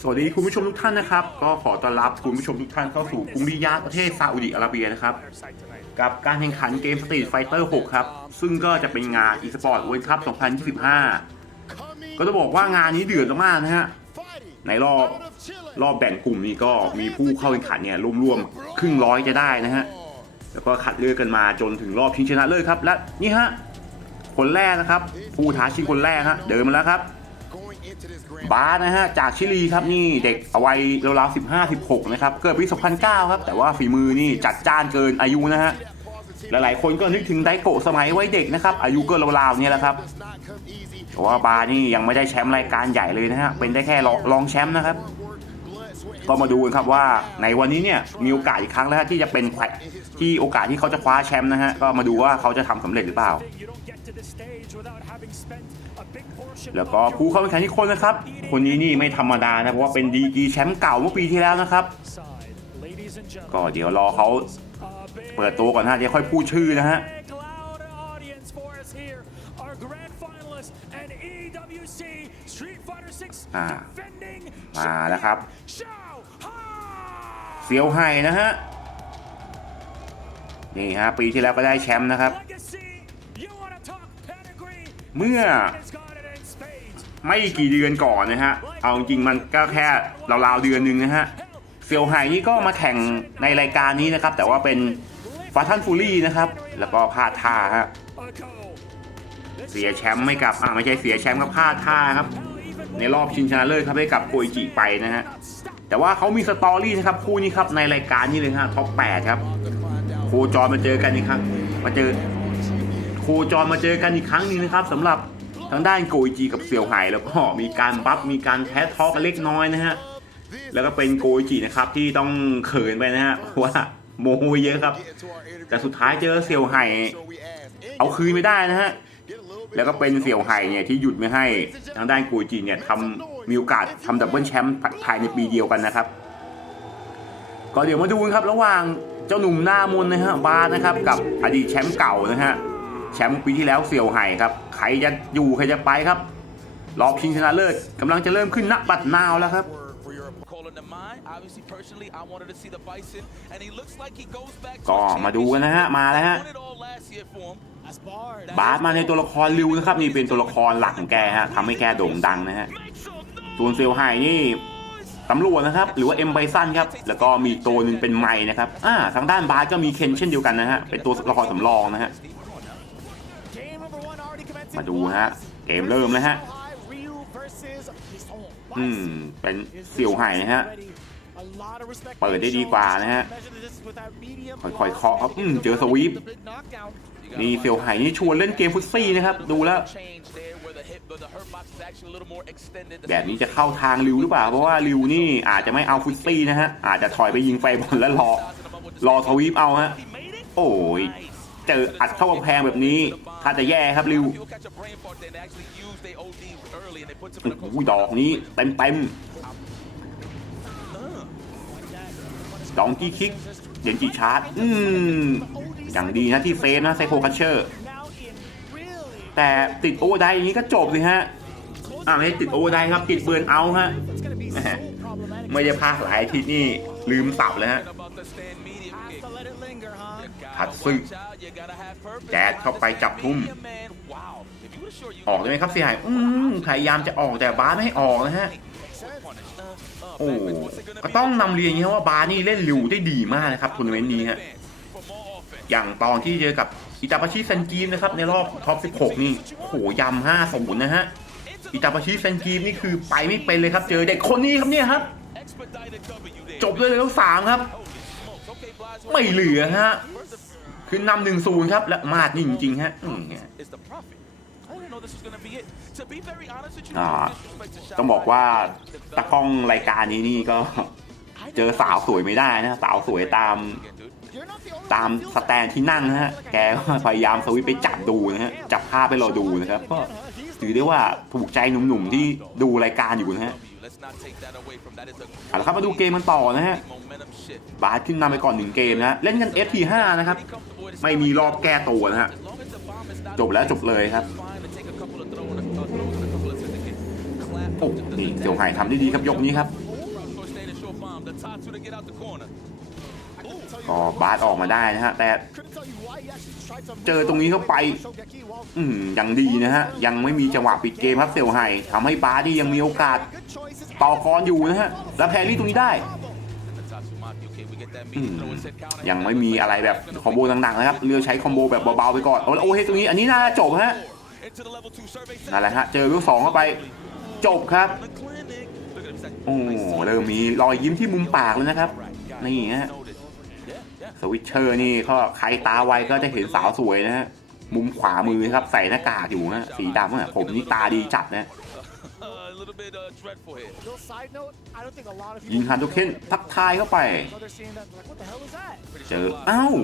สวัสดีคุณผู้ชมทุกท่านนะครับ ก็ขอต้อนรับคุณผู้ชมทุกท่านเข้าสู่กรุงริยาประเทศซาอุดิอาระเบียนะครับ กับการแข่งขันเกมสตรีทไฟเตอร์6ครับ ซึ่งก็จะเป็นงานอีสปอร์ตเวิลด์คัพ2025 ก็จะบอกว่างานนี้เดือดมากนะฮะในรอบรอบแบ่งกลุ่มนี้ก็มีผู้เข้าแข่งขันเนี่ยรวมๆครึ่งร้อยจะได้นะฮะแล้วก็คัดเลือกกันมาจนถึงรอบชิงชนะเลิศครับ และนี่ฮะคนแรกนะครับ ผู้ท้าชิงคนแรกฮะเดินมาแล้วครับ บาสนะฮะจากชิลีครับนี่เด็กเอาไว้ราวๆ15 16นะครับเกิดปี 2009 ครับ แต่ว่าฝีมือนี่จัดจ้านเกินอายุนะฮะหลายๆคนก็นึกถึงไดโกะสมัยวัยเด็กนะครับ อายุก็ราวๆเนี่ยแหละครับแต่ว่าบาสนี่ยังไม่ได้แชมป์รายการใหญ่เลยนะฮะเป็นได้แค่รองแชมป์นะครับ ก็มาดูกันครับว่าในวันนี้เนี่ยมีโอกาสอีกครั้งแล้วที่จะเป็นที่โอกาสที่เขาจะคว้าแชมป์นะฮะก็มาดูว่าเขาจะทำสำเร็จหรือเปล่า แล้วก็ผู้เข้าแข่งขันที่คนนะครับ คนนี้นี่ไม่ธรรมดานะเพราะว่าเป็นดีกรีแชมป์เก่าเมื่อปีที่แล้วนะครับ ก็เดี๋ยวรอเขาเปิดตัวก่อนนะเดี๋ยวค่อยพูดชื่อนะฮะอ่ามาแล้วครับเซียวไห่นะฮะ นี่ฮะปีที่แล้วก็ได้แชมป์นะครับ เมื่อไม่กี่เดือนก่อนนะฮะ เอาจริงมันก็แค่ราวๆเดือนหนึ่งนะฮะเซียวไห่นี่ก็มาแข่งในรายการนี้นะครับ แต่ว่าเป็นฟาทันฟูลี่นะครับ แล้วก็พลาดท่าฮะเสียแชมป์ไม่กับอ่าไม่ใช่เสียแชมป์กับพลาดท่าครับ ในรอบชิงชนะเลิศครับให้กับโกอิจิไปนะฮะแต่ว่าเขามีสตอรี่นะครับคู่นี้ครับในรายการนี้เลยฮะท็อป8ครับโคจรมาเจอกันอีกครั้งมาเจอ คจรมาเจอกันอีกครั้งหนึงนะครับสำหรับทางด้านโกอิจิกับเซียวไห่แล้วก็มีการบัฟมีการแพ้ทอกันเล็กน้อยนะฮะแล้วก็เป็นโกอิจินะครับที่ต้องเขินไปนะฮะเพราะว่าโมโหเยอะครับ แต่สุดท้ายเจอเซียวไห่เอาคืนไม่ได้นะฮะแล้วก็เป็นเสี่ยวไห่เนี่ยที่หยุดไม่ให้ทางด้านโกูจีเนี่ยทำมีโอกาสทำดับเบิลแชมป์ภายในปีเดียวกันนะครับ ก็เดี๋ยวมาดูกันครับระหว่างเจ้าหนุ่มหน้ามนนะฮะบาสนะครับกับอดีตแชมป์เก่านะฮะ แชมป์ปีที่แล้วเสี่ยวไห่ครับ ใครจะอยู่ใครจะไปครับรอบชิงชนะเลิศกำลังจะเริ่มขึ้นนักบัตรนาวแล้วครับ like ก็มาดูกันนะฮะ มาแล้วฮะ บาสมาในตัวละครริวนะครับ นี่เป็นตัวละครหลักของแกฮะทำให้แกโด่งดังนะฮะส่วนเซลไฮนี่ตำรวจนะครับ หรือว่าเอ็มไบซันครับ แล้วก็มีตัวหนึ่งเป็นไมค์นะครับ อ่า ทางด้านบาสก็มีเคนเช่นเดียวกันนะฮะ เป็นตัวละครสำรองนะฮะ มาดูฮะ เกมเริ่มแล้วฮะ อืม เป็นเซียวไห่นะฮะ เปิดได้ดีกว่านะฮะ ค่อยๆเคาะครับ อืม เจอสวีปนี่เซียวไห่นี่ชวนเล่นเกมฟุตซี่นะครับ ดูแล้ว แบบนี้จะเข้าทางริวหรือเปล่า เพราะว่าริวนี่อาจจะไม่เอาฟุตซี่นะฮะ อาจจะถอยไปยิงไฟบอลแล้วรอ รอสวีปเอาฮะ โอ้ย เจออัดเข้ากำแพงแบบนี้าจะแย่ครับริว You'll catch a brain fart. They actually use their OD early, and they put them in a โอ้ close โหดอกนี้เต็มเต็มดองกี้คิกเด่นจีชาร์จอืมอย่างดีนะที่เซฟนะไซโคคัชเชอร์ แต่ติดโอเวอร์ไดอย่างนี้ก็จบสิฮะอ่าไม่ได้ติดโอเวอร์ไดครับติดเบิร์นเอาท์ฮะแหมไม่ได้พากหลายอาทิตย์นี่ลืมสับเลยฮะ about the stand medium kick. ทัดซึก You gotta have purpose. แจดเข้าไปจับทุ่ม Yeah, man. Wow. If you would've sure you ออกได้ไหมครับเสียหายอืมพยายามจะออกแต่บาสไม่ให้ออกนะฮะ โอ้ก็ต้องนำเรียนอย่างนี้ครับว่าบาสนี่เล่นริวได้ดีมากนะครับทัวร์นาเมนต์นี้ฮะ for more offense. อย่างตอนที่เจอกับอิตาปาชิเซนกีมนะครับในรอบท็อป 16 นี่โหยำ5 0นะฮะ อิตาปาชิเซนกีมนี่คือไปไม่เป็นเลยครับ เจอเด็กคนนี้ครับเนี่ยครับ Expedited W there. จบด้วยเลยแล้วสามครับ Holy smokes. Okay, Blige, ไม่เหลือฮะ คือนำหนึ่งศูนย์ครับ และมาดนี่จริงๆฮะอืมเนี่ย is the prophet. I didn't know this was gonna be it. To be very honest with you, อ่า no disrespect to Shaq ต้องบอกว่า Blige, ตะกล้องรายการนี้นี่ก็เจอสาวสวยไม่ได้นะ สาวสวยตาม ตามสแตนที่นั่งนะฮะ แกก็พยายามสวิตช์ไปจับดูนะฮะ จับภาพไปรอดูนะครับ ก็ถือได้ว่าถูกใจหนุ่มๆที่ดูรายการอยู่นะฮะ Let's not take that away from that. Is a เอาละครับมาดูเกมมันต่อนะฮะ momentum shift. บาสขึ้นนำไปก่อนหนึ่งเกมนะฮะเล่นกัน FT5 นะครับ ไม่มีรอบแก้ตัวนะฮะ As long as the bomb is not จบแล้วจบเลยครับ fine to take a couple of throw and a, uh, throws and a couple of assists to get clap โอ้นี่เสี่ยวไห่ทำได้ดีครับยกนี้ครับ ก็บาสออกมาได้นะฮะ แต่เจอตรงนี้เข้าไป อืมยังดีนะฮะ ยังไม่มีจังหวะปิดเกมครับเสี่ยวไห่ทำให้บาสที่ยังมีโอกาสต่อกรอยู่นะฮะ แล้วแพรรี่ตรงนี้ได้ยังไม่มีอะไรแบบคอมโบต่างๆนะครับเลือใช้คอมโบแบบเบาๆไปก่อนโอ้โอ้เฮ้ตรงนี้อันนี้น่าจบฮะนั่นแหละฮะเจอวิวสองเข้าไป จบครับ โอ้เริ่มมีรอยยิ้มที่มุมปากแล้วนะครับนี่ฮะ สวิตเชอร์นี่ก็ใครตาไวก็จะเห็นสาวสวยนะฮะมุมขวามือครับใส่หน้ากากอยู่นะสีดำอะผมนี่ตาดีจัดนะ Uh, a little bit uh, dreadful here. little side note I don't think a lot of people ยิงฮันทุกเคนทักทายเข้าไป so they're seeing that they're like what the hell is that เจออ้าว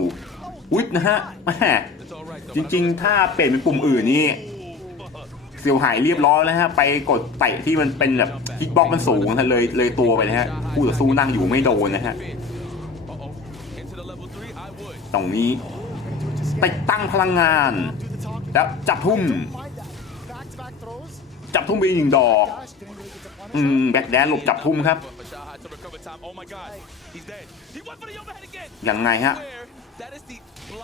วิทนะฮะแม่ It's all right, though. จริง ๆ ถ้าเปลี่ยนเป็นปุ่มอื่นนี่เสียวหายเรียบร้อยแล้วฮะ ไปกดเตะที่มันเป็นแบบคิกบ็อกมันสูงนะเลยเลยตัวไปนะฮะผู้ต่อสู้นั่งอยู่ไม่โดนนะฮะ ตรงนี้ ติดตั้งพลังงาน แล้วจับทุ่ม จับทุ่มไปหนึ่งดอก อืม แบ็กแดนหลบจับทุ่มครับ ยังไงฮะ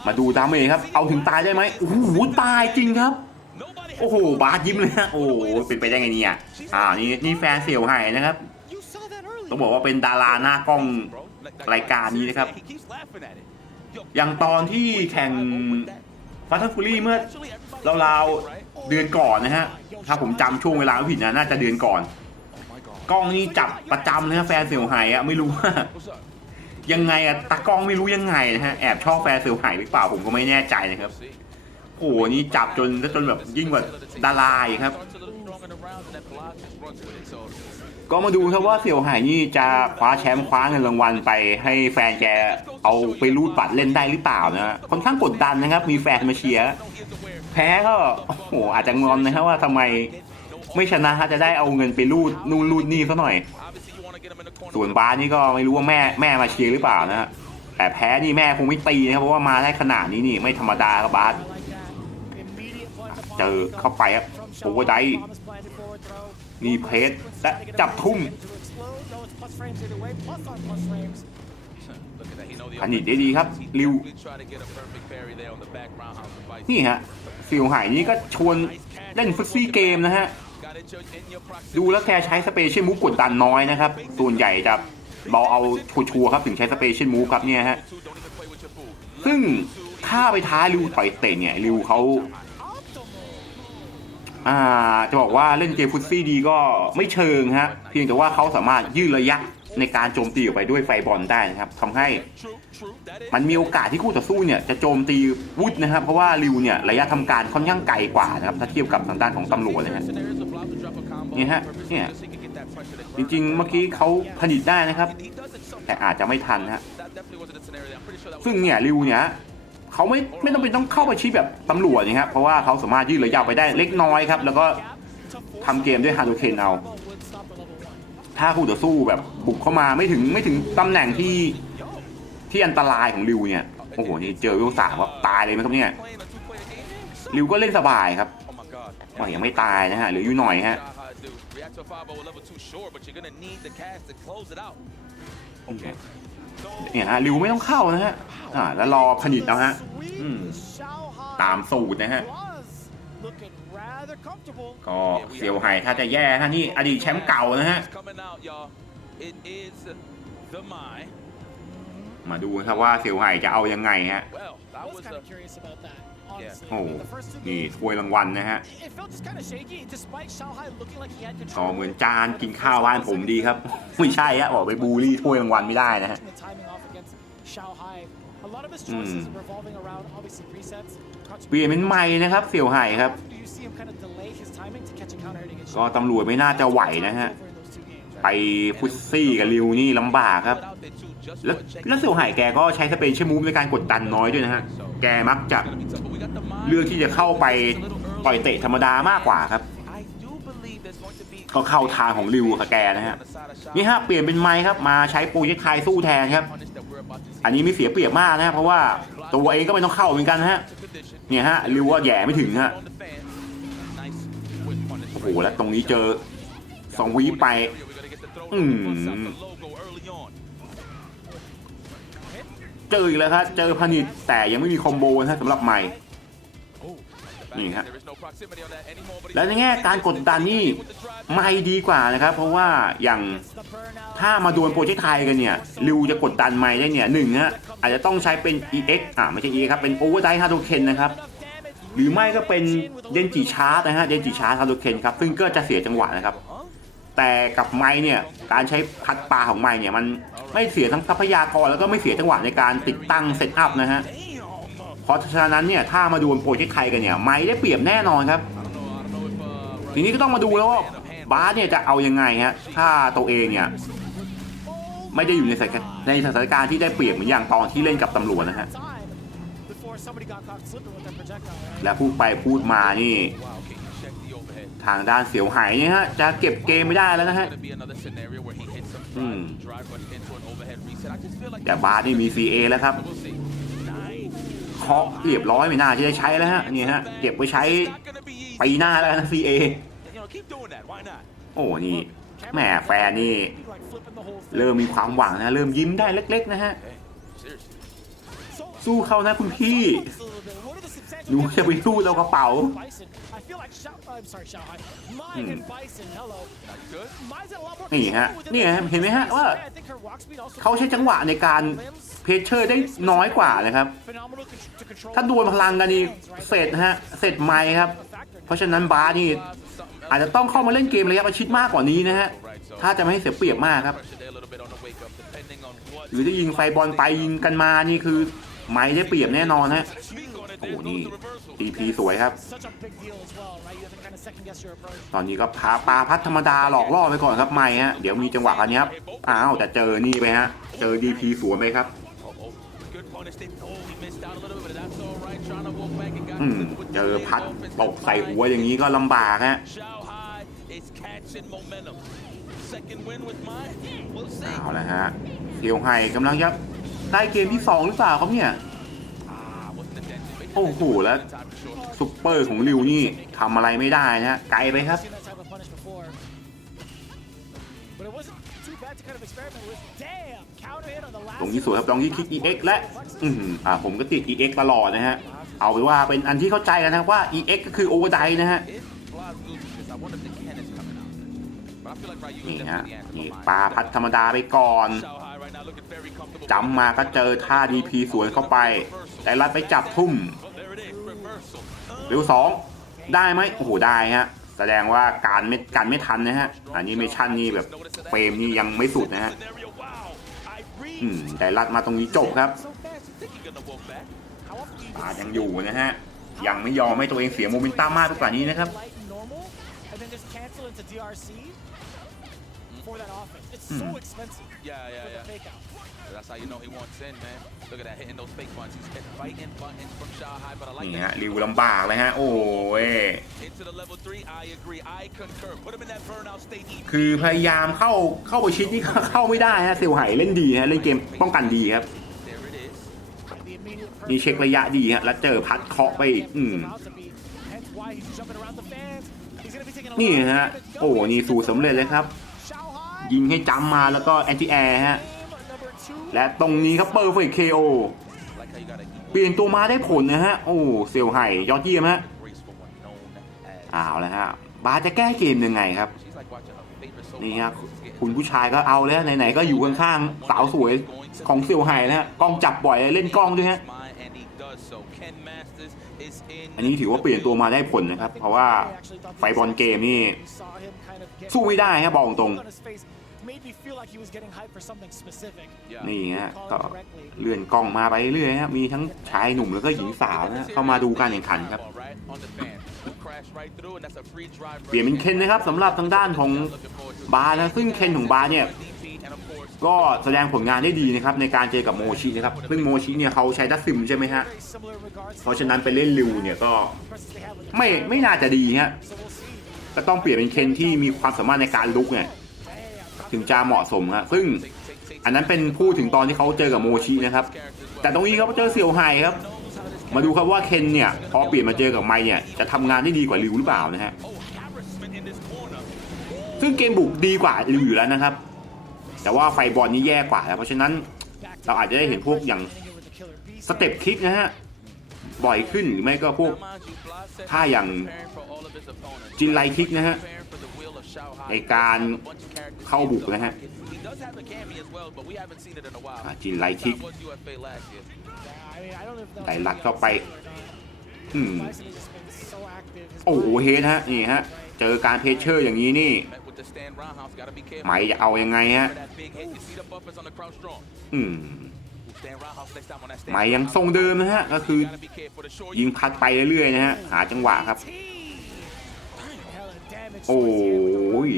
มาดูดาเมจครับ เอาถึงตายได้ไหมโอ้โหตายจริงครับโอ้โห บาสยิ้มเลยฮะ โอ้โห เป็นไปได้ไงเนี่ย อ่า นี่นี่แฟนเสี่ยวไห่นะครับ ต้องบอกว่าเป็นดาราหน้ากล้องรายการนี้นะครับ อย่างตอนที่แข่งฟัตเตอร์ฟูรี่เมื่อราวๆเดือนก่อนนะฮะ ถ้าผมจำช่วงเวลาไม่ผิดนะน่าจะเดือนก่อน กล้องนี่จับประจำนะฮะแฟนเสี่ยวไห่อะไม่รู้ว่ายังไงอะตากล้องไม่รู้ยังไงนะฮะแอบชอบแฟนเสี่ยวไห่หรือเปล่าผมก็ไม่แน่ใจนะครับโอ้โหนี่จับจนจนแบบยิ่งกว่าดาราอีกครับ ก็มาดูครับว่าเสี่ยวไห่นี่จะคว้าแชมป์คว้าเงินรางวัลไปให้แฟนแกเอาไปรูดบัตรเล่นได้หรือเปล่านะค่อนข้างกดดันนะครับ มีแฟนมาเชียร์แพ้ก็โอ้โหอาจจะงอนนะครับว่าทำไมไม่ชนะจะได้เอาเงินไปรูดนู่นรูดนี่ซะหน่อย ส่วนบาสนี่ก็ไม่รู้ว่าแม่แม่มาเชียร์หรือเปล่านะแต่แพ้นี่แม่คงไม่ตีนะครับเพราะว่ามาได้ขนาดนี้นี่ไม่ธรรมดาครับบาส like that immediate plunge upon เจอเข้าไปครับโอเวอร์ได นีเพสและจับทุ่มอันนี้ได้ดีครับริวนี่ฮะสิวหายนี้ก็ชวนเล่นฟุตซี่เกมนะฮะ ดูแล้วแกใช้สเปเชียลมูฟกดดันน้อยนะครับ ส่วนใหญ่จะเบาเอาชัวร์ครับถึงใช้สเปเชียลมูฟครับเนี่ยฮะ ซึ่งถ้าไปท้าริวต่อยเตะเนี่ยริวเขา อ่าจะบอกว่าเล่นเกมฟุตซี่ดีก็ไม่เชิงฮะเพียงแต่ว่าเขาสามารถยืดระยะในการโจมตีออกไปด้วยไฟบอลได้นะครับทำให้ มันมีโอกาสที่คู่ต่อสู้เนี่ยจะโจมตีวุฒนะครับ เพราะว่าริวเนี่ยระยะทำการค่อนข้างไกลกว่านะครับถ้าเทียบกับทางด้านของตำรวจนะฮะเนี่ยฮะเนี่ยจริงๆเมื่อกี้เขาผลิตได้นะครับ แต่อาจจะไม่ทันฮะซึ่งเนี่ยริวเนี่ย เขาไม่ไม่ต้องเป็นต้องเข้าไปชี้แบบตำรวจนะครับเพราะว่าเขาสามารถยืดระยะไปได้เล็กน้อยครับ แล้วก็ทำเกมด้วยฮาร์ดเคนเอา Would stop the level one. ถ้าคู่ต่อสู้แบบบุกเข้ามาไม่ถึงไม่ถึงตำแหน่งที่ที่อันตรายของริวเนี่ยโอ้โหนี่เจอวิวสามว่าตายเลยไหมครับเนี่ย playing a two-player game. ริวก็เล่นสบายครับ Oh my god. ว่ายังไม่ตายนะฮะเหรืออยู่หน่อยฮะ Shahai, dude. React to a 5 with level 2 sure, but you're gonna need the cast to close it out. เนี่ยฮะริวไม่ต้องเข้านะฮะอ่าแล้วรอผลิตเอาฮะ Sweet Hmm. Shanghai ตามสูตรนะฮะ was looking rather comfortable. ก็เซียวไห่ถ้าจะแย่ฮะนี่อดีตแชมป์เก่านะฮะ It's coming out, y'all. It is the Mai. มาดูนะครับว่าเซียวไห่จะเอายังไงฮะ Well, I that was was kind a of curious about that, honestly. โอ้ I mean, the first two นี่ games, ถ้วยรางวัลนะฮะ it felt just kind of shaky, despite Shanghai looking like he had อ๋อ control. เหมือนจานกินข้าวบ้านผมดีครับ ไม่ใช่ฮะออกไปบูลลี่ถ้วยรางวัลไม่ได้นะฮะ The timing off against Shanghai. A lot of his Hmm. choices revolving around obviously resets. เปลี่ยนเป็นไม่นะครับ เสี่ยวไห่ครับ Do you see him kind of delay his timing to catch a counter hit against ก็ Shanghai? ตำรวจไม่น่าจะไหวนะฮะ Over in those two games. ไปฟุตซี่กับริวนี่ลำบากครับ Put out there too, just แล้ว for a check. แล้วเสี่ยวไห่แกก็ใช้สเปเชียลมูฟในการกดดันน้อยด้วยนะฮะ แกมักจะเลือกที่จะเข้าไปต่อยเตะธรรมดามากกว่าครับ ก็เข้าทางของริวกับแกนะฮะนี่ฮะเปลี่ยนเป็นไม้ครับมาใช้ปรเจกคายสู้แทนครับ อันนี้มีเสียเปรียบมากนะฮะเพราะว่าตัวเองก็ไม่ต้องเข้าเหมือนกันฮะเนี่ยฮะริวว่าแย่ไม่ถึงฮะโอ้โหแล้วตรงนี้เจอสสองวีไป อืม เจออีกแล้วครับเจอพานิดแต่ยังไม่มีคอมโบนะสำหรับใหม่นี่ฮะแล้วในแง่การกดดันนี่ไม่ดีกว่านะครับ เพราะว่าอย่างถ้ามาดวลโปรเจกต์ไทยกันเนี่ยริวจะกดดันไม่ได้เนี่ยหนึ่งฮะอาจจะต้องใช้เป็น EX อ่าไม่ใช่ EX ครับเป็น Overdrive ฮาโดเคนนะครับหรือไม่ก็เป็นเดนจิชาร์ตนะฮะเดนจิชาร์ตฮาโดเคนครับซึ่งก็จะเสียจังหวะนะครับ แต่กับไม้เนี่ยการใช้พัดปลาของไม้เนี่ยมันไม่เสียทั้งทรัพยากรแล้วก็ไม่เสียจังหวะในการติดตั้งเซตอัพนะฮะเพราะฉะนั้นเนี่ยถ้ามาดูโปรเจกต์ไทยกันเนี่ยไม้ได้เปรียบแน่นอนครับ ทีนี้ก็ต้องมาดูแล้วว่าบาสเนี่ยจะเอายังไงฮะถ้าตัวเองเนี่ยไม่ได้อยู่ในสถานในสถานการณ์ที่ได้เปรียบเหมือนอย่างตอนที่เล่นกับตำรวจนะฮะและพูดไปพูดมานี่ ทางด้านเสียวหายเนี่ยฮะจะเก็บเกมไม่ได้แล้วนะฮะอืมแต่บาสนี่มี CA แล้วครับเคาะเรียบร้อยไม่น่าจะได้ใช้แล้วฮะนี่ฮะเก็บไว้ใช้ปีหน้าแล้วนะ CA โอ้นี่แหมแฟนนี่ Like flipping the whole thing. เริ่มมีความหวังนะ เริ่มยิ้มได้เล็ก ๆ นะฮะ So สู้เขานะคุณพี่ focus a little bit. What are the substantial หนูจะไปสู้เรากระเป๋า นี่ฮะ control within นี่ the ฮะเห็นไหมฮะ space. ว่า I think her walk speed also เขาใช้จังหวะในการ limbs เพชเชอร์ได้น้อยกว่านะครับ phenomenal to control ถ้าดวลพลังกันนี่เสร็จนะฮะเสร็จไม้ครับ เพราะฉะนั้นบาสนี่อาจจะต้องเข้ามาเล่นเกมระยะประชิดมากกว่านี้นะฮะถ้าจะไม่ให้เสียเปรียบมากครับ หรือจะยิงไฟบอลไปยิงกันมานี่คือ ไม้ได้เปรียบแน่นอนฮะ โอ้โหนี่ DP สวยครับ such a big deal as well, right? You have to kind of second guess your approach. ตอนนี้ก็พาปลาพัดธรรมดาหลอกล่อไปก่อนครับไม้ฮะเดี๋ยวมีจังหวะอันนี้ครับอ้าวแต่เจอนี่ไปฮะเจอ DP สวนไปครับอืมเจอพัดตกใส่หัวอย่างนี้ก็ลำบากฮะเอาละฮะเซียวไห่กำลังจะได้เกมที่ 2 หรือเปล่าครับเนี่ย โอ้โหแล้วซุปเปอร์ของริวนี่ทำอะไรไม่ได้นะฮะไกลไปครับ ตรงนี้สวยครับตรงนี้คลิก EX และอือหืออ่าผมก็ติด EX ตลอดนะฮะ เอาไปนว่าเป็นอันที่เข้าใจกันนะว่า EX ก็คือโอเวอร์ไดนะฮะนี่ฮะนี่ปลาพัดธรรมดาไปก่อนจำมาก็เจอท่า DP สวนเข้าไป แต่รัดไปจับทุ่ม เร็วสองได้ไหมโอ้โหได้ฮะแสดงว่าการไม่การไม่ทันนะฮะอันนี้เมชั่นนี่แบบเฟรมนี่ยังไม่สุดนะฮะอืมแต่รัดมาตรงนี้จบครับตายังอยู่นะฮะยังไม่ยอมให้ตัวเองเสียโมเมนตัมมากกว่านี้นะครับ light and normal and then just cancel into DRC for that offense? It's so Hmm. expensive Yeah, yeah, for the yeah. fake out. That's how you know he wants in, man. Look at that, hitting those fake buttons. He's fighting buttons from Shy High, but I like นี่ that. ฮะริวลำบากเลยฮะ โอ้ย Into the level three, I agree. I concur. Put him in that burnout state. He คือพยายามเข้าเข้าไปชิดนี่เข้าไม่ได้ฮะเซลไหเล่นดีฮะเล่นเกมป้องกันดีครับ There it is. The immediate นี่เช็คระยะดีฮะแล้วเจอพัดเคาะไปอีกอืม about to be. Hence why he's jumping around the fans. He's gonna be taking a นี่ lot of ฮะ damage. โอ้ นี่สูตรสำเร็จเลยครับ Shao Hai, ยิงให้จำมาแล้วก็แอนตี้แอร์ฮะ game number two. และตรงนี้ครับเปอร์เฟกเคโอ Like how you gotta eat เปลี่ยนตัวมาได้ผลนะฮะ โอ้เซลไห่ยอดเยี่ยมฮะเอาละฮะบาจะแก้เกมยังไงครับ นี่ครับ opera. She's getting คุณผู้ชายก็เอาแล้วไหนๆก็อยู่ข้างๆสาวสวยของเซลไห่นะฮะกล้องจับบ่อยเล่นกล้องด้วยฮะอันนี้ถือว่าเปลี่ยนตัวมาได้ผลนะครับ เพราะว่าไฟบอลเกมนี่ สู้ไม่ได้ฮะบอกตรง Made me feel like he was getting hyped for something specific. Yeah. นี่ฮะก็เลื่อนกล้องมาไปเรื่อยฮะมีทั้งชายหนุ่มแล้วก็หญิงสาวนะฮะเข้ามาดูการแข่งขันครับ Right on the fan. Crash right through, and that's a free drive เปลี่ยนเป็นเคนนะครับสำหรับทางด้านของบาร์นะซึ่งเคนของบาร์เนี่ย DP, and of course, ก็แสดงผลงานได้ดีนะครับในการเจอกับโมชินะครับซึ่งโมชิเนี่ยเขาใช้ดัซซิมใช่ไหมฮะ Very similar in regards เพราะฉะนั้นไปเล่นริวเนี่ยก็ presence they have with the ไม่ไม่น่าจะดีฮะ So we'll see. ก็ต้องเปลี่ยนเป็นเคนที่มีความสามารถในการลุกเนี่ย Damn. ถึงจะเหมาะสมครับซึ่งอันนั้นเป็นพูดถึงตอนที่เขาเจอกับโมชินะครับ แต่ตรงนี้เขาเจอเซียวไฮครับ มาดูครับว่าเคนเนี่ยพอเปลี่ยนมาเจอกับไมเนี่ยจะทำงานได้ดีกว่าริวหรือเปล่านะฮะซึ่งเกมบุกดีกว่าริวอยู่แล้วนะครับ แต่ว่าไฟบอลนี่แย่กว่าแล้วเพราะฉะนั้นเราอาจจะได้เห็นพวกอย่างสเต็ปคิกนะฮะ บ่อยขึ้นหรือไม่ก็พวกถ้าอย่างจินไลคิกนะฮะในการเข้าบุกนะฮะอ่าจินไลคิกไหลลัดเข้าไปอืมโอ้โหเฮดฮะนี่ฮะ เจอการเพชเชอร์อย่างนี้นี่ไหมจะเอายังไงฮะอืมไหมยังทรงเดิมนะฮะ ก็คือยิงพัดไปเรื่อยๆนะฮะ หาจังหวะครับ โอ้ย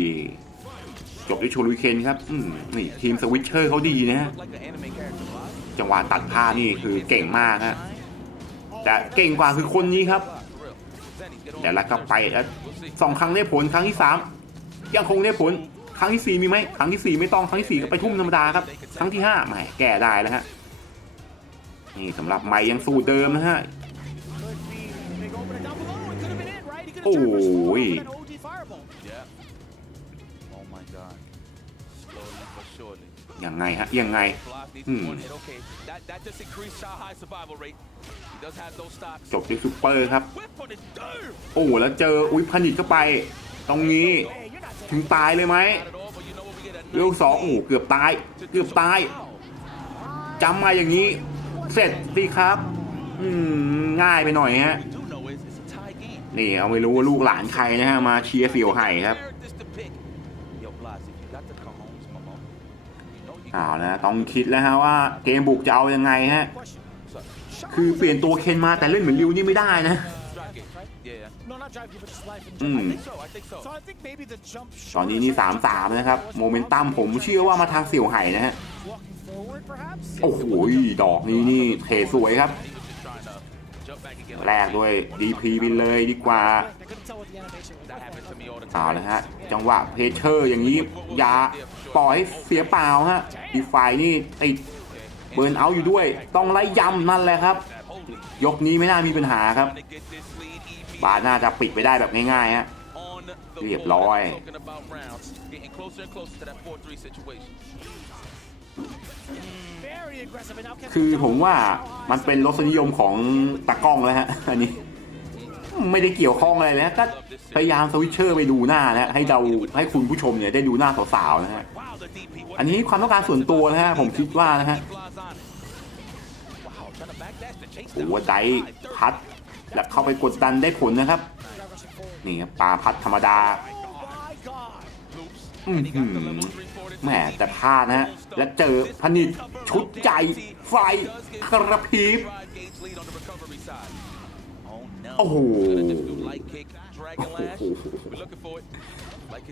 จบด้วยโชลุยเคนครับนี่ทีมสวิตเชอร์เขาดีนะฮะ จังหวะตัดผ้านี่คือเก่งมากฮะ แต่เก่งกว่าคือคนนี้ครับแต่ละก็ไปแล้วสองครั้งได้ผลครั้งที่สามยังคงได้ผลครั้งที่สี่มีไหมครั้งที่สี่ไม่ต้องครั้งที่สี่ก็ไปทุ่มธรรมดาครับ ครั้งที่ห้าแหมแก้ได้แล้วฮะ นี่สำหรับไม่ยังสูตรเดิมนะฮะ โอ้ยยังไงฮะ ยังไง Hmm. จบด้วยซูเปอร์ครับ โอ้แล้วเจออุ้ยพันิดเข้าไป ตรงนี้ ถึงตายเลยไหมเรื่องสองโอ้โหเกือบตาย เกือบตายจำมาอย่างนี้ เสร็จสิครับ อืมง่ายไปหน่อยฮะนี่เอาไม่รู้ว่าลูกหลานใครนะฮะมาเชียร์เสี่ยวไห่ครับเอาแล้วต้องคิดแล้วฮะว่าเกมบุกจะเอายังไงฮะ คือเปลี่ยนตัวเคนมาแต่เล่นเหมือนริวนี่ไม่ได้นะ อืมตอนนี้นี่สามสามนะครับโมเมนตัมผมเชื่อว่ามาทางเสี่ยวไห่นะฮะ โอ้โหดอกนี้นี่เทสวยครับ แรกด้วยดีพีไปเลยดีกว่า เอาละฮะ จังหวะเพเชอร์อย่างนี้อย่าปล่อยให้เสียเปล่าฮะอีกฝ่ายนี่ติดเบิร์นเอาท์อยู่ด้วย ต้องไล่ยำนั่นแหละครับ ยกนี้ไม่น่ามีปัญหาครับ บาน่าจะปิดไปได้แบบง่ายๆฮะเรียบร้อยคือผมว่ามันเป็นรสนิยมของตากล้องแล้วฮะอันนี้ไม่ได้เกี่ยวข้องอะไรเลยนะก็พยายามสวิตเชอร์ไปดูหน้านะให้เราให้คุณผู้ชมเนี่ยได้ดูหน้าสาวๆนะฮะอันนี้ความต้องการส่วนตัวนะฮะผมคิดว่านะฮะโอ้โหไดพัด แล้วเข้าไปกดดันได้ผลนะครับ นี่ปลาพัดธรรมดาอือหือแหมแต่พลาดนะฮะ แล้วเจอพนิดชุดใจไฟกระพริบโอ้โห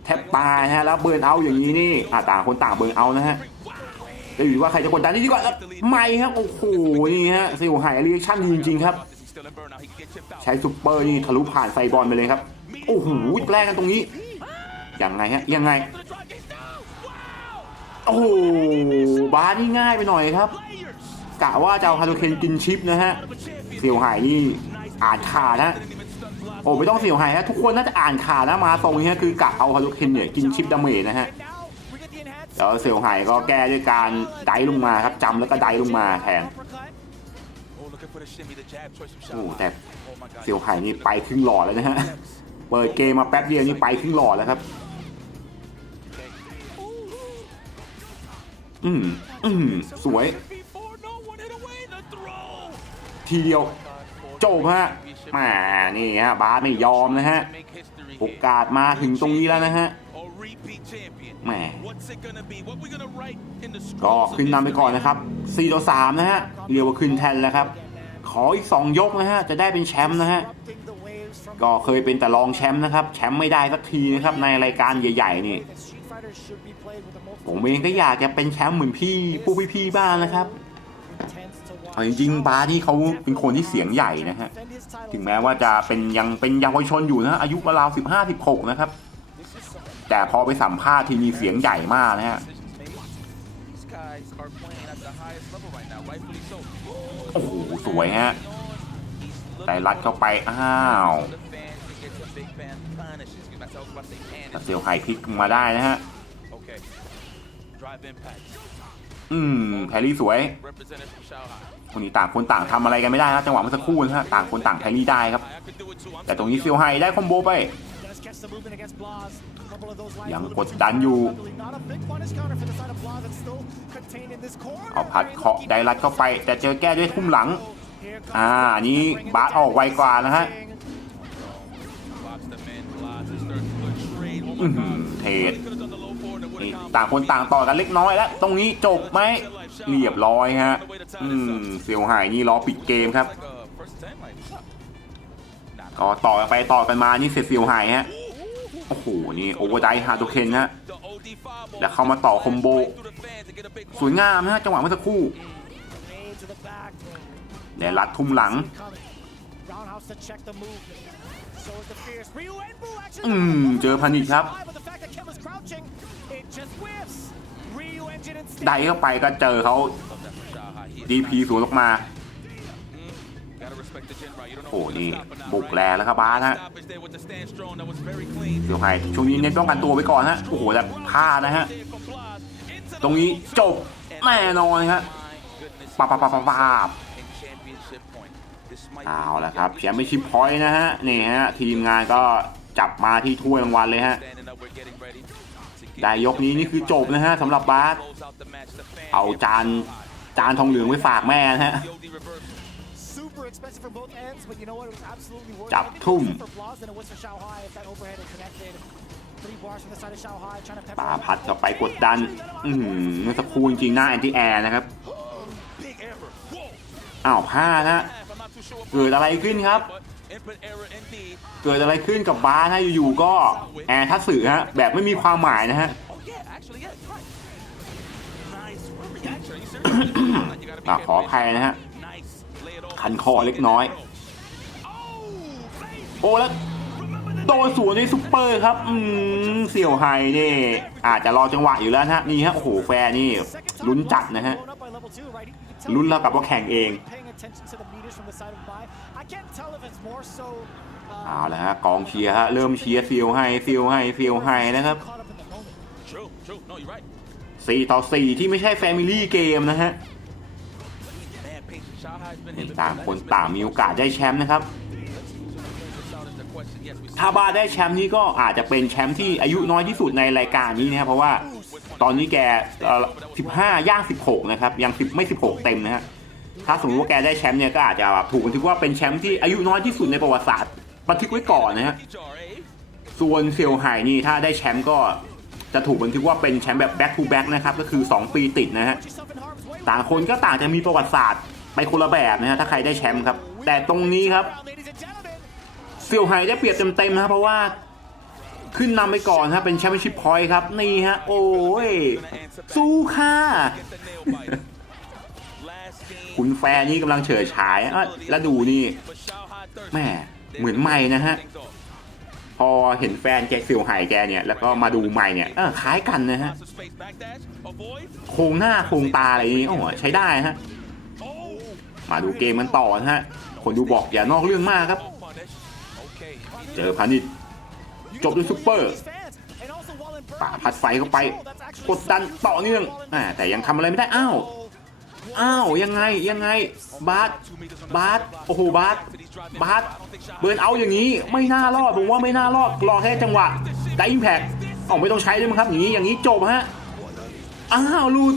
แทบตายฮะ แล้วเบิร์นเอาอย่างนี้นี่อ่าต่างคนต่างเบิร์นเอานะฮะจะอยู่ว่าใครจะกดดันนี่ดีกว่าไม่ครับ โอ้โห นี่ฮะซิวไห่เรียชั่นจริงๆครับ ใช้ซุปเปอร์นี่ทะลุผ่านไฟบอลไปเลยครับ โอ้โหแกล้งกันตรงนี้ยังไงฮะยังไง โอ้โหบาสนี่ง่ายไปหน่อยครับกะว่าจะเอาฮารุเคนกินชิปนะฮะเสี่ยวไห่นี่อ่านขาดนะโอ้ไม่ต้องเสี่ยวไห่ฮะทุกคนน่าจะอ่านขาดนะมาตรงนี้ฮะคือกะเอาฮารุเคนเนี่ยกินชิปดาเมจนะฮะแล้วเสี่ยวไห่ก็แก้ด้วยการไดลงมาครับจำแล้วก็ไดลงมาแทน โอ้แต่เสี่ยวไห่นี่ไปครึ่งหลอดแล้วนะฮะ เปิดเกมมาแป๊บเดียวนี่ไปครึ่งหลอดแล้วครับ อืมอืมสวย ทีเดียวจบฮะแหมนี่ฮะบาสไม่ยอมนะฮะ โอกาสมาถึงตรงนี้แล้วนะฮะแหมก็ขึ้นนำไปก่อนนะครับ4ต่อ3นะฮะเรียกว่าขึ้นแทนแล้วครับ ขออีก 2 ยกนะฮะ จะได้เป็นแชมป์นะฮะ ก็เคยเป็นแต่รองแชมป์นะครับ แชมป์ไม่ได้สักทีนะครับ ในรายการใหญ่ ๆ นี่ ผมเองก็อยากจะเป็นแชมป์เหมือนพี่ผู้พี่ๆบ้างนะครับเอาจริงๆบาสนี่เขาเป็นคนที่เสียงใหญ่นะฮะ ถึงแม้ว่าจะเป็นยังเป็นเยาวชนอยู่นะ อายุราวสิบห้าสิบหกนะครับ แต่พอไปสัมภาษณ์ที่มีเสียงใหญ่มากนะฮะ โอ้โหสวยฮะแต่รัดเข้าไป อ้าวแต่เซียวไห่พลิกมาได้นะฮะ อืมแพรรี่สวยคนนี้ต่างคนต่างทำอะไรกันไม่ได้ครับจังหวะเมื่อสักครู่นะฮะต่างคนต่างแพรรี่ได้ครับ แต่ตรงนี้เซียวไห่ได้คอมโบไป ยังกดดันอยู่ เอาพัดเคาะไดรัดเข้าไป แต่เจอแก้ด้วยทุ่มหลัง อ่าอันนี้บาสออกไวกว่านะฮะเทดนี่ต่างคนต่างต่อกันเล็กน้อยแล้ว ตรงนี้จบไหมเรียบร้อยฮะ อืมเสียวหายนี่ล้อปิดเกมครับก็ต่อไปต่อกันมานี่เสียเสียวหายฮะ โอ้โห นี่โอเวอร์ไดฮาโตเคนฮะ The OD fireball. แล้วเข้ามาต่อคอมโบ Right through the fans to get a big สวยงามนะฮะจังหวะเมื่อสักครู่ Grenade to the back. และรัดทุ่มหลัง Coming. Roundhouse to check the move. So is the fierce Ryu and Boo actually. อืม เจอพันอีกครับ But the fact that Kim was crouching, it just whiffs. Ryu engine instead. ได้เข้าไปก็เจอเขา Love that from Shanghai. He is ดีพีสวนออกมา โอ้ who's นี่ gonna stop or not, บุก right? แลแล้วครับบาสฮะ Stoppage there with the stand strong. That was very clean. เซียวไห่ช่วงนี้เน้นป้องกันตัวไว้ก่อนฮะโอ้โหแต่พลาดนะฮะ There from Blas. Into the ตรงนี้ low จบแน่นอนฮะ My goodness. ปาปาปาปาปาบ And championship point. This might เอา be ละครับแชมเปี้ยนชิพพอยต์นะฮะนี่ฮะทีมงานก็จับมาที่ถ้วยรางวัลเลยฮะ standing up. We're getting ready to get ได้ยกนี้นี่คือจบนะฮะสำหรับบาส close out the match. The fan เอาจานจานทองเหลืองไว้ฝากแม่นะฮะ expensive from both ends, but you know what? It was absolutely worth it. จับ I think ทุ่ม closer for Blas than it was for Shanghai if that overhead had connected. Three bars from the side of Shanghai trying to pepper ปา him พัด up. เข้าไปกดดัน อือหือเมื่อสักครู่จริงๆหน้าแอนตี้แอร์นะครับ Big error. Whoa. อ้าวพลาดนะ Half. I'm not too sure what เกิดอะไรขึ้นครับ but input error indeed. เกิดอะไรขึ้นกับบาสฮะอยู่ๆก็แอร์ทัศสื่อฮะแบบไม่มีความหมายนะฮะ Oh yeah, actually yeah, you're right. Nice reaction. Are you serious? You gotta be อะขอ careful. อภัยนะฮะ คันคอเล็กน้อย Oh, baby. โอ้แล้วโดนสวนด้วยซุปเปอร์ครับ อืมเสี่ยวไฮนี่ อาจจะรอจังหวะอยู่แล้วนะฮะ นี่ฮะ โอ้โห แฟร์นี่ Second time ลุ้น Blas จัดนะฮะ blown up by level two, right? You can tell ลุ้นแล้วกับว่าแข่งเอง paying attention to the meters from the side of Bai. I can't tell if it's more so, uh, เอาละฮะ กองเชียร์ฮะ เริ่มเชียร์เซียวไฮเซียวไฮเซียวไฮนะครับ caught up in the moment. True, true. No, you're right. 4ต่อ4ที่ไม่ใช่แฟมิลี่เกมนะฮะ ต่างคนต่างมีโอกาสได้แชมป์นะครับ ถ้าบาได้แชมป์นี้ก็อาจจะเป็นแชมป์ที่อายุน้อยที่สุดในรายการนี้นะครับเพราะว่าตอนนี้แก15 ย่าง 16 นะครับ ยัง 10 ไม่ 16 เต็มนะฮะถ้าสมมติว่าแกได้แชมป์เนี่ยก็อาจจะถูกบันทึกว่าเป็นแชมป์ที่อายุน้อยที่สุดในประวัติศาสตร์บันทึกไว้ก่อนนะฮะส่วนเซียวไห่นี่ถ้าได้แชมป์ก็จะถูกบันทึกว่าเป็นแชมป์แบบ back to back นะครับ ก็คือ 2 ปีติดนะฮะ ต่างคนก็ต่างจะมีประวัติศาสตร์ ไปคนละแบบนะฮะถ้าใครได้แชมป์ครับ แต่ตรงนี้ครับเซียวไฮได้เปรียบเต็มๆนะครับเพราะว่าขึ้นนำไปก่อนครับเป็นแชมเปี้ยนชิพพอยต์ครับ นี่ฮะ โอ้ย สู้ค่ะ คุณแฟนนี่กำลังเฉิดฉายอะแล้วดูนี่แม่เหมือนไม่นะฮะ พอเห็นแฟนแกเซียวไฮแกเนี่ย แล้วก็มาดูใหม่เนี่ยคล้ายกันนะฮะโครงหน้าโครงตาอะไรนี้โอ้ใช้ได้ฮะ มาดูเกมกันต่อนะฮะ คนดูบอกอย่านอกเรื่องมากครับ เจอพานิชจบด้วยซุปเปอร์ป่าพัดไฟเข้าไป กดดันต่อเนื่องอแต่ยังทำอะไรไม่ได้ อ้าว อ้าว ยังไง ยังไง บาสบาสโอ้โห บาสบาสเบิร์นเอาอย่างนี้ ไม่น่ารอด ผมว่าไม่น่ารอด รอแค่จังหวะได้อิมแพกอ๋อไม่ต้องใช้ด้วยมั้งครับ อย่างนี้ อย่างนี้จบฮะ อ้าวลุด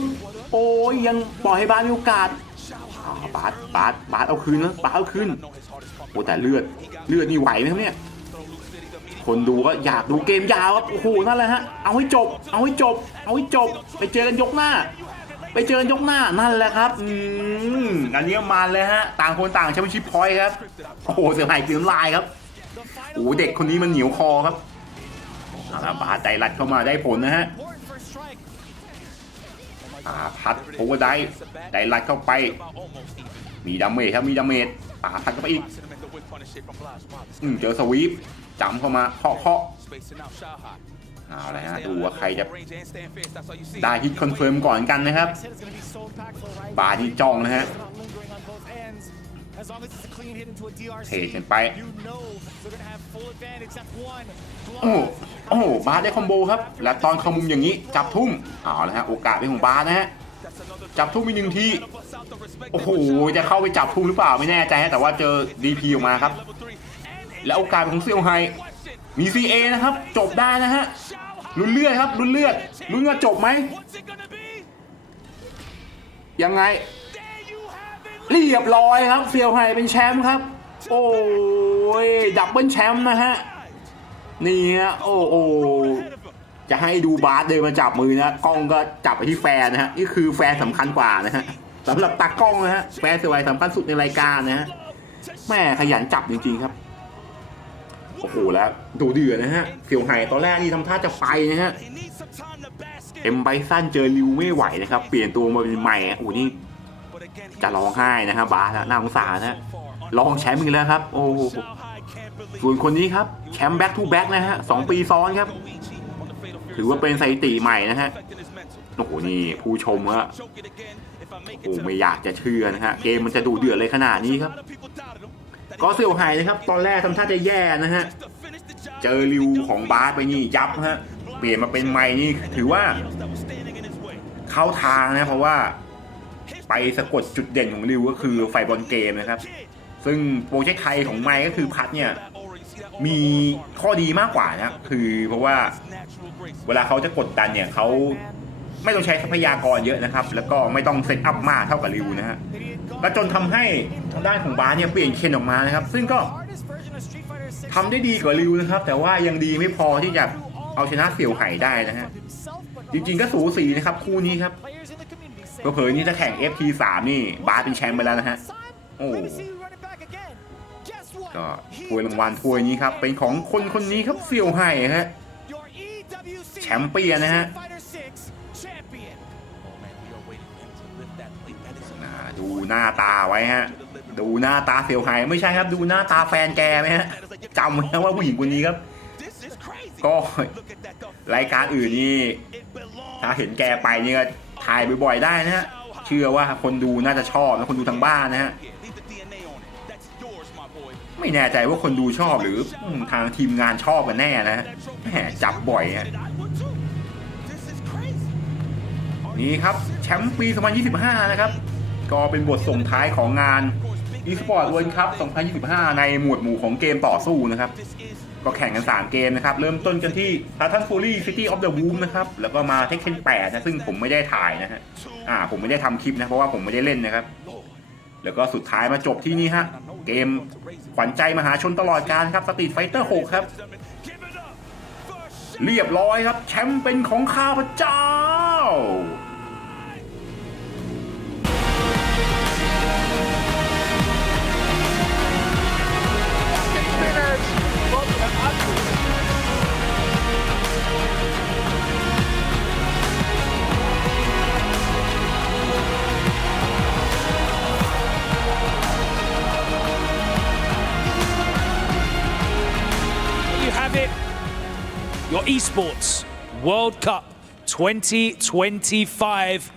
โอ้ยยังปล่อยให้บาสมีโอกาส บาสบาสบาสเอาคืนนะบาสเอาคืนโอ้แต่เลือดเลือดนี่ไหวไหมครับเนี่ยคนดูก็อยากดูเกมยาวครับโอ้โหนั่นแหละฮะเอาให้จบ เอาให้จบ เอาให้จบ ไปเจอกันยกหน้า ไปเจอกันยกหน้านั่นแหละครับอืมอันนี้มันเลยฮะต่างคนต่างแชมเปี้ยนชิพพอยต์ครับโอ้โหเสียหายเสียลายครับโอ้เด็กคนนี้มันเหนียวคอครับอาบาดใจรัดเข้ามาได้ผลนะฮะ อาพัดโอเวอร์ไดไดไลท์เข้าไป มีดาเมจครับมีดาเมจอาทัดเข้าไปอีกอืมเจอสวีปจำเข้ามาเคาะเคาะเอาลยฮะดูว่าใครจะได้ฮิตคอนเฟิร์มก่อนกันนะครับ บาที่จองนะฮะ Not lingering on both ends. As long as it's a clean hit into a DRC, เทกันไป you know they're gonna have full advantage. That's one. โอ้โห block. โอ้โหบาสได้คอมโบครับ และตอนเข้ามุมอย่างนี้ จับทุ่มเอาละฮะโอกาสเป็นของบาสนะฮะ จับทุ่มอีกหนึ่งที โอ้โห จะเข้าไปจับทุ่มหรือเปล่าไม่แน่ใจฮะแต่ว่าเจอ DP ออกมาครับ และโอกาสของเซียวไฮมี CA นะครับ จบได้นะฮะลุ้นเลือดครับลุ้นเลือดลุ้นว่าจบไหม What's it gonna be? ยังไง เรียบร้อยครับเซียวไฮเป็นแชมป์ครับ โอ้ยดับเบิลแชมป์นะฮะนี่ฮะโอ้โหจะให้ดูบาสเดินมาจับมือนะกล้องก็จับไปที่แฟนนะฮะนี่คือแฟนสำคัญกว่านะฮะสำหรับตากล้องนะฮะแฟนสวยสำคัญสุดในรายการนะฮะแม่ขยันจับจริงๆครับโอ้โหแล้วดูเดือดนะฮะเสี่ยวไห่ตอนแรกนี่ทำท่าจะไปนะฮะเอ็มไบซันเจอริวไม่ไหวนะครับ เปลี่ยนตัวมาเป็นใหม่โอ้โหนี่ จะร้องไห้นะฮะบาสอะน่าสงสารนะฮะรองแชมป์อีกแล้วครับ โอ้ส่วนคนนี้ครับแชมป์แบ็กทูแบ็กนะฮะสองปีซ้อนครับ ถือว่าเป็นสถิติใหม่นะฮะโอ้โหนี่ผู้ชมอะโอ้ไม่อยากจะเชื่อนะฮะเกมมันจะดูเดือดเลยขนาดนี้ครับ ก็เซียวไฮนะครับ ตอนแรกทำท่าจะแย่นะฮะเจอริวของบาสไปนี่ยับฮะเปลี่ยนมาเป็นไมค์นี่ถือว่า เข้าทางนะเพราะว่า ไปสะกดจุดเด่นของริวก็คือไฟบอลเกมนะครับ ซึ่งโปรเจกต์ไทยของไมค์ก็คือพัดเนี่ยมีข้อดีมากกว่านะครับคือเพราะว่าเวลาเขาจะกดดันเนี่ยเขาไม่ต้องใช้ทรัพยากรเยอะนะครับ แล้วก็ไม่ต้องเซตอัพมากเท่ากับริวนะฮะและจนทำให้ทางด้านของบาสเนี่ยเปลี่ยนเคนออกมานะครับ ซึ่งก็ Hardest version of Street Fighter 6ทำได้ดีกว่าริวนะครับ แต่ว่ายังดีไม่พอที่จะเอาชนะเสี่ยวไห่ได้นะฮะจริงๆก็สูสีนะครับคู่นี้ครับ เผลอๆนี่ถ้าแข่ง FT3 นี่ บาสเป็นแชมป์ไปแล้วนะฮะ Time, Oh. maybe see you run it back again. Guess what? ก็ถ้วยรางวัลถ้วยนี้ครับ เป็นของคนคนนี้ครับเสี่ยวไห่ฮะ แชมเปี้ยนนะฮะดูหน้าตาไว้ฮะ ดูหน้าตาเสี่ยวไห่ไม่ใช่ครับ ดูหน้าตาแฟนแกไหมฮะจำไว้ว่าผู้หญิงคนนี้ครับ ก็รายการอื่นนี่ถ้าเห็นแกไปนี่ก็ ถ่ายบ่อยๆได้นะฮะ เชื่อว่าคนดูน่าจะชอบนะคนดูทางบ้านนะฮะ ไม่แน่ใจว่าคนดูชอบหรือทางทีมงานชอบกันแน่นะฮะแหมจับบ่อยฮะนี่ครับแชมป์ปี 2025 นะครับ ก็เป็นบทส่งท้ายของงาน eSport World Cup 2025 ในหมวดหมู่ของเกมต่อสู้นะครับ ก็แข่งกัน 3 เกมนะครับ เริ่มต้นกันที่ Titan Fury City of the Womb นะครับ แล้วก็มา Tekken 8 นะ ซึ่งผมไม่ได้ถ่ายนะฮะ อ่า ผมไม่ได้ทำคลิปนะ เพราะว่าผมไม่ได้เล่นนะครับ แล้วก็สุดท้ายมาจบที่นี่ฮะ เกมขวัญใจมหาชนตลอดการครับ Street Fighter 6 ครับ เรียบร้อยครับ แชมป์เป็นของข้าพเจ้า Your esports World Cup 2025